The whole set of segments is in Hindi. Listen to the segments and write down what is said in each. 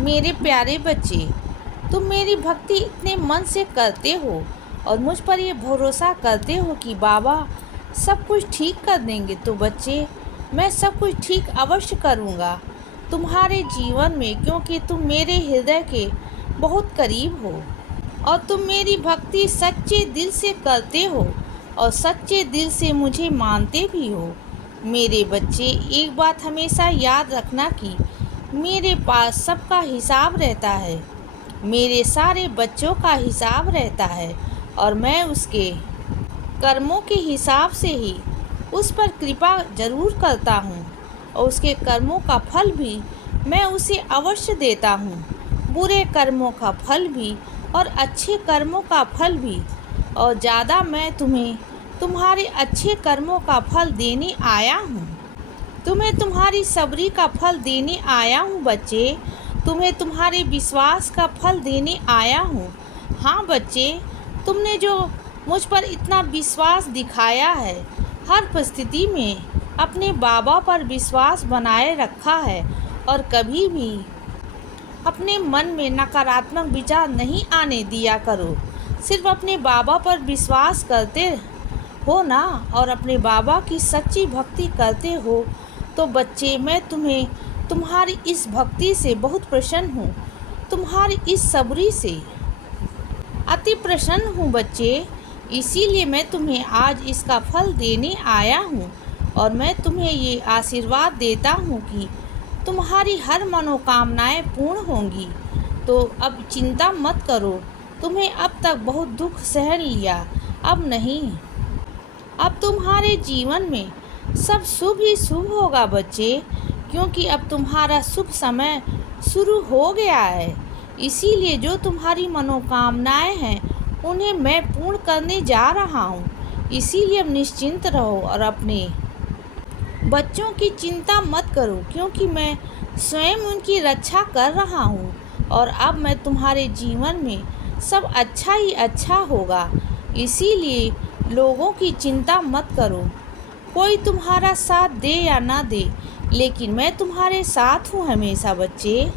मेरे प्यारे बच्चे, तुम मेरी भक्ति इतने मन से करते हो और मुझ पर ये भरोसा करते हो कि बाबा सब कुछ ठीक कर देंगे। तो बच्चे, मैं सब कुछ ठीक अवश्य करूँगा तुम्हारे जीवन में, क्योंकि तुम मेरे हृदय के बहुत करीब हो और तुम मेरी भक्ति सच्चे दिल से करते हो और सच्चे दिल से मुझे मानते भी हो। मेरे बच्चे, एक बात हमेशा याद रखना कि मेरे पास सबका हिसाब रहता है, मेरे सारे बच्चों का हिसाब रहता है और मैं उसके कर्मों के हिसाब से ही उस पर कृपा जरूर करता हूँ और उसके कर्मों का फल भी मैं उसे अवश्य देता हूँ, बुरे कर्मों का फल भी और अच्छे कर्मों का फल भी। और ज़्यादा मैं तुम्हें तुम्हारे अच्छे कर्मों का फल देने आया हूँ, तुम्हें तुम्हारी सबरी का फल देने आया हूँ बच्चे, तुम्हें तुम्हारे विश्वास का फल देने आया हूँ। हाँ बच्चे, तुमने जो मुझ पर इतना विश्वास दिखाया है, हर परिस्थिति में अपने बाबा पर विश्वास बनाए रखा है और कभी भी अपने मन में नकारात्मक विचार नहीं आने दिया करो। सिर्फ अपने बाबा पर विश्वास करते हो ना और अपने बाबा की सच्ची भक्ति करते हो। तो बच्चे, मैं तुम्हें तुम्हारी इस भक्ति से बहुत प्रसन्न हूँ, तुम्हारी इस सबरी से अति प्रसन्न हूँ बच्चे। इसीलिए मैं तुम्हें आज इसका फल देने आया हूँ और मैं तुम्हें ये आशीर्वाद देता हूँ कि तुम्हारी हर मनोकामनाएं पूर्ण होंगी। तो अब चिंता मत करो, तुम्हें अब तक बहुत दुख सहन लिया, अब नहीं, अब तुम्हारे जीवन में सब शुभ ही शुभ होगा बच्चे, क्योंकि अब तुम्हारा शुभ समय शुरू हो गया है। इसीलिए जो तुम्हारी मनोकामनाएं हैं उन्हें मैं पूर्ण करने जा रहा हूँ। इसीलिए अब निश्चिंत रहो और अपने बच्चों की चिंता मत करो, क्योंकि मैं स्वयं उनकी रक्षा कर रहा हूँ और अब मैं तुम्हारे जीवन में सब अच्छा ही अच्छा होगा। इसीलिए लोगों की चिंता मत करो, कोई तुम्हारा साथ दे या ना दे, लेकिन मैं तुम्हारे साथ हूँ हमेशा बच्चे।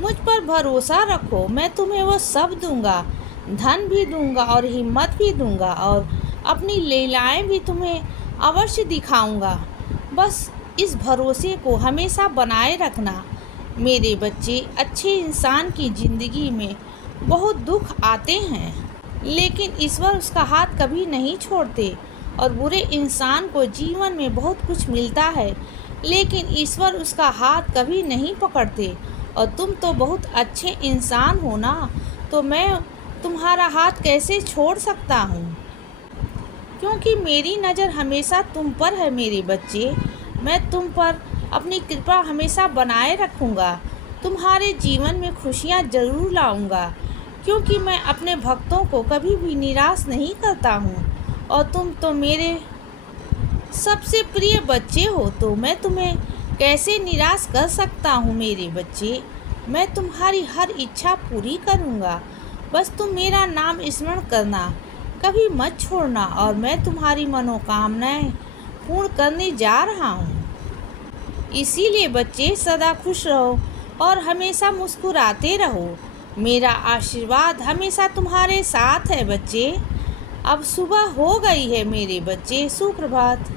मुझ पर भरोसा रखो, मैं तुम्हें वो सब दूंगा, धन भी दूंगा और हिम्मत भी दूंगा और अपनी लीलाएं भी तुम्हें अवश्य दिखाऊंगा। बस इस भरोसे को हमेशा बनाए रखना मेरे बच्चे। अच्छे इंसान की ज़िंदगी में बहुत दुख आते हैं, लेकिन ईश्वर उसका हाथ कभी नहीं छोड़ते और बुरे इंसान को जीवन में बहुत कुछ मिलता है, लेकिन ईश्वर उसका हाथ कभी नहीं पकड़ते। और तुम तो बहुत अच्छे इंसान हो ना, तो मैं तुम्हारा हाथ कैसे छोड़ सकता हूँ, क्योंकि मेरी नज़र हमेशा तुम पर है मेरे बच्चे। मैं तुम पर अपनी कृपा हमेशा बनाए रखूँगा, तुम्हारे जीवन में खुशियाँ ज़रूर लाऊँगा, क्योंकि मैं अपने भक्तों को कभी भी निराश नहीं करता हूँ और तुम तो मेरे सबसे प्रिय बच्चे हो, तो मैं तुम्हें कैसे निराश कर सकता हूँ मेरे बच्चे। मैं तुम्हारी हर इच्छा पूरी करूँगा, बस तुम मेरा नाम स्मरण करना, कभी मत छोड़ना और मैं तुम्हारी मनोकामनाएं पूर्ण करने जा रहा हूँ। इसीलिए बच्चे, सदा खुश रहो और हमेशा मुस्कुराते रहो। मेरा आशीर्वाद हमेशा तुम्हारे साथ है बच्चे। अब सुबह हो गई है मेरे बच्चे, सुप्रभात।